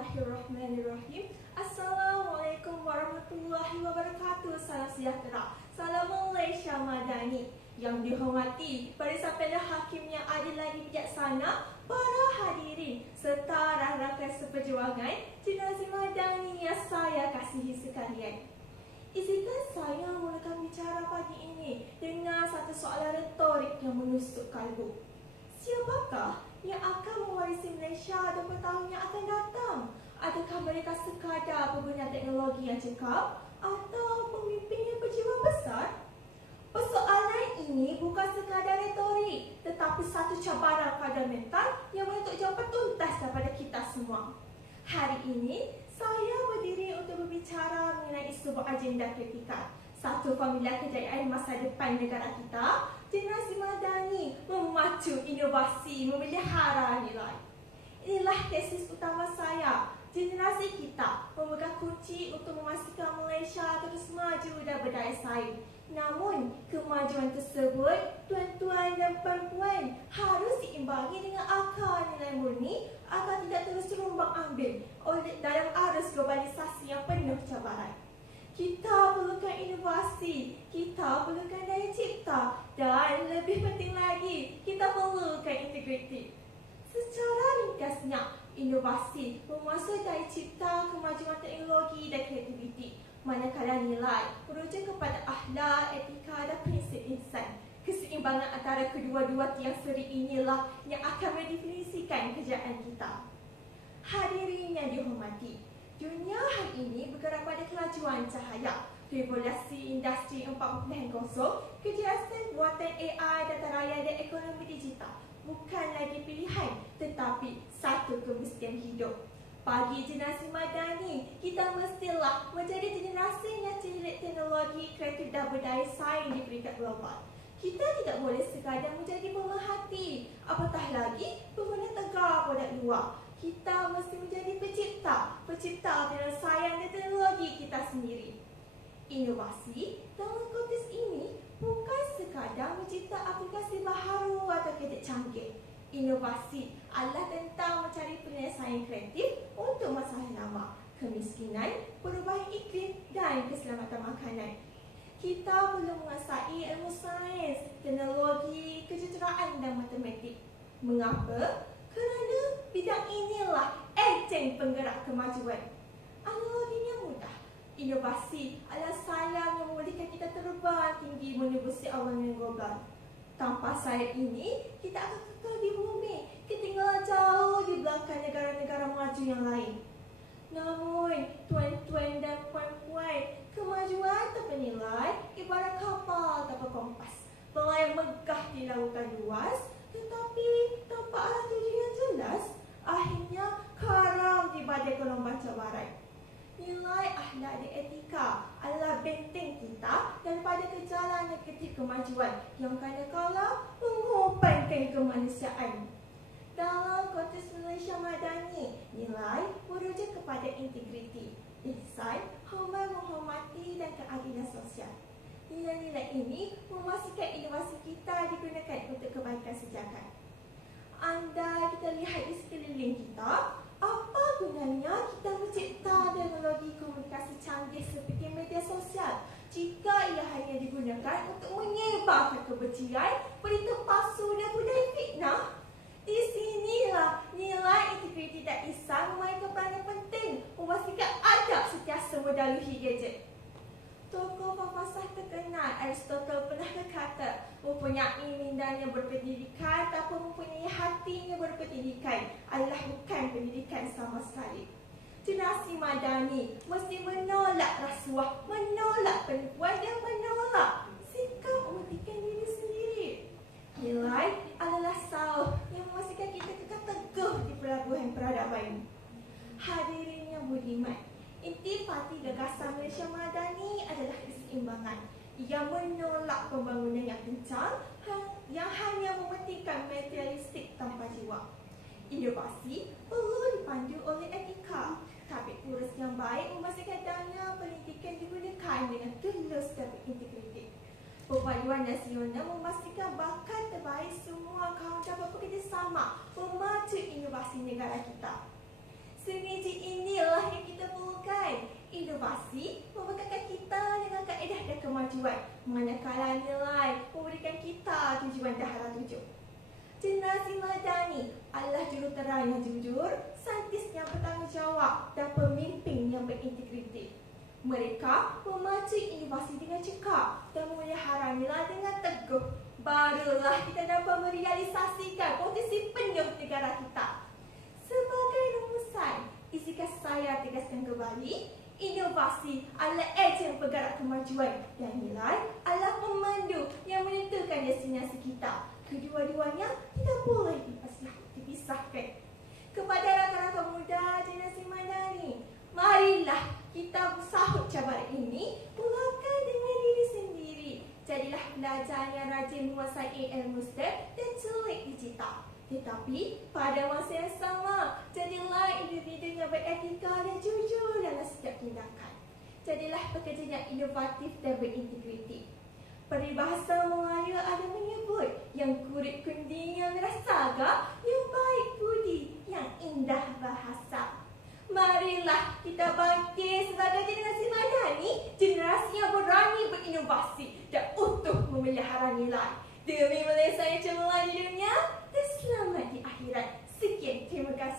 Bismillahirrahmanirrahim. Assalamualaikum warahmatullahi wabarakatuh. Salam sejahtera. Salam Malaysia Madani. Yang dihormati Barisan Panel Hakim yang adil lagi bijaksana, para hadirin serta rakan-rakan seperjuangan Jenazah Madani yang saya kasihi sekalian. Izinkan saya mulakan bicara pagi ini dengan satu soalan retorik yang menusuk kalbu. Siapakah yang akan mewarisi Malaysia 20 tahun yang akan datang? Adakah mereka sekadar pengguna teknologi yang cekap atau pemimpin yang berjiwa besar? Persoalan ini bukan sekadar retorik, tetapi satu cabaran fundamental yang menuntut jawapan tuntas daripada kita semua. Hari ini, saya berdiri untuk berbicara mengenai sebuah agenda kritikal. Satu formula kejayaan masa depan negara kita, Jenazah Madani memacu inovasi, memelihara nilai. Inilah tesis utama saya. Generasi kita memegang kunci untuk memastikan Malaysia terus maju dan berdaya saing. Namun, kemajuan tersebut, tuan-tuan dan puan-puan, harus diimbangi dengan akal nilai murni agar tidak terus terumbang ambing oleh dalam arus globalisasi yang penuh cabaran. Kita perlukan inovasi, kita perlukan daya cipta, dan lebih penting lagi, kita perlukan integriti. Secara ringkasnya, inovasi memasuk daya cipta, kemajuan teknologi dan kreativiti. Manakala nilai merujuk kepada akhlak, etika dan prinsip insan. Keseimbangan antara kedua-dua tiang seri inilah yang akan mendefinisikan kejayaan kita. Hadirin yang dihormati, dunia hari ini bergerak pada kelajuan cahaya. Revolusi industri 4.0, kejelasan buatan AI, data raya dan ekonomi digital bukan lagi pilihan, tetapi satu kemestian hidup. Bagi Jenazah Madani, kita mestilah menjadi generasi yang celik teknologi, kreatif dan berdaya saing di peringkat global. Kita tidak boleh sekadar menjadi pemerhati, apatah lagi pengguna tegar produk luar. Kita mesti menjadi pencipta penyelesaian dan teknologi kita sendiri. Inovasi dalam konteks ini bukan sekadar mencipta aplikasi baharu atau gadget canggih. Inovasi adalah tentang mencari penyelesaian kreatif untuk masalah lama, kemiskinan, perubahan iklim dan keselamatan makanan. Kita perlu menguasai ilmu sains, teknologi, kejuruteraan dan matematik. Mengapa? Kerana bidang inilah ejen penggerak kemajuan. Analoginya mudah. Inovasi adalah sayap yang membolehkan kita terbang tinggi menembusi awan yang global. Tanpa sayap ini, kita akan kekal di bumi, ketinggalan jauh di belakang negara-negara maju yang lain. Namun, tuan-tuan dan puan-puan, kemajuan tanpa nilai ibarat kapal tanpa kompas. Berlayar megah di lautan luas, tetapi tanpa arah tuju yang jelas, akhirnya karam di badai gelombang cabaran. Nilai akhlak dan etika adalah benteng kita daripada kejalan negatif kemajuan yang kadang-kala mengorbankan kemanusiaan. Dalam konteks Malaysia Madani, nilai merujuk kepada integriti, ihsan, hormat menghormati dan keadilan sosial. Nilai-nilai ini memastikan inovasi kita digunakan untuk kebaikan sejagat. Anda kita lihat di sekeliling kita, apa gunanya kita mencipta teknologi komunikasi canggih seperti media sosial jika ia hanya digunakan untuk menyebarkan kebencian, berita palsu dan budaya fitnah? Di sinilah nilai integriti dan ihsan memainkan peranan penting memastikan adab sentiasa mendaluhi gadget. Tokoh falsafah terkenal Aristotle pernah berkata, mempunyai minda yang berpendidikan ataupun mempunyai hati yang berpendidikan adalah bukan pendidikan sama sekali. Jenazah Madani mesti menolak rasuah, menolak penipuan dan menolak sikap mematikan diri sendiri. Nilai adalah sauh yang memastikan kita kekal teguh di pelabuhan peradaban. Hadirin yang budiman, intisari gagasan Malaysia Madani adalah keseimbangan yang menolak pembangunan yang kencang yang hanya mementingkan materialistik tanpa jiwa. Inovasi perlu dipandu oleh etika. Tabik urus yang baik memastikan dana pendidikan digunakan dengan tulus dan berintegriti. Perpaduan nasional memastikan bakat terbaik semua kaum dapat bekerjasama memacu inovasi negara kita. Sinergi inilah yang kita perlukan. Inovasi membekalkan kita dengan kaedah dan kemajuan, manakala nilai memberikan kita tujuan dah tuju. Generasi Madani adalah juruterang yang jujur, saintis yang bertanggungjawab dan pemimpin yang berintegriti. Mereka memacu inovasi dengan cekap dan memelihara nilai dengan teguh. Barulah kita dapat merealisasikan potensi penuh negara kita. Sebagai rumusan, izinkan saya tegaskan kembali, inovasi adalah ejen penggerak kemajuan dan nilai adalah pemandu yang menentukan destinasi kita. Kedua-duanya tidak boleh dipisahkan. Kepada rakan-rakan muda generasi Madani, marilah kita bersahut cabaran ini, mulakan dengan diri sendiri. Jadilah pelajar yang rajin menguasai ilmu STEM dan celik digital. Tetapi pada masa yang sama, jadilah individu yang beretika dan jujur dalam setiap tindakan. Jadilah pekerja yang inovatif dan berintegriti. Peribahasa Melayu ada menyebut yang kurit kuning yang rasaga, yang baik budi, yang indah bahasa. Marilah kita bangkit sebagai generasi Madani, generasi yang berani berinovasi dan utuh memelihara nilai demi Malaysia yang cemerlang di dunia dan selamat di akhirat. Sekian, terima kasih.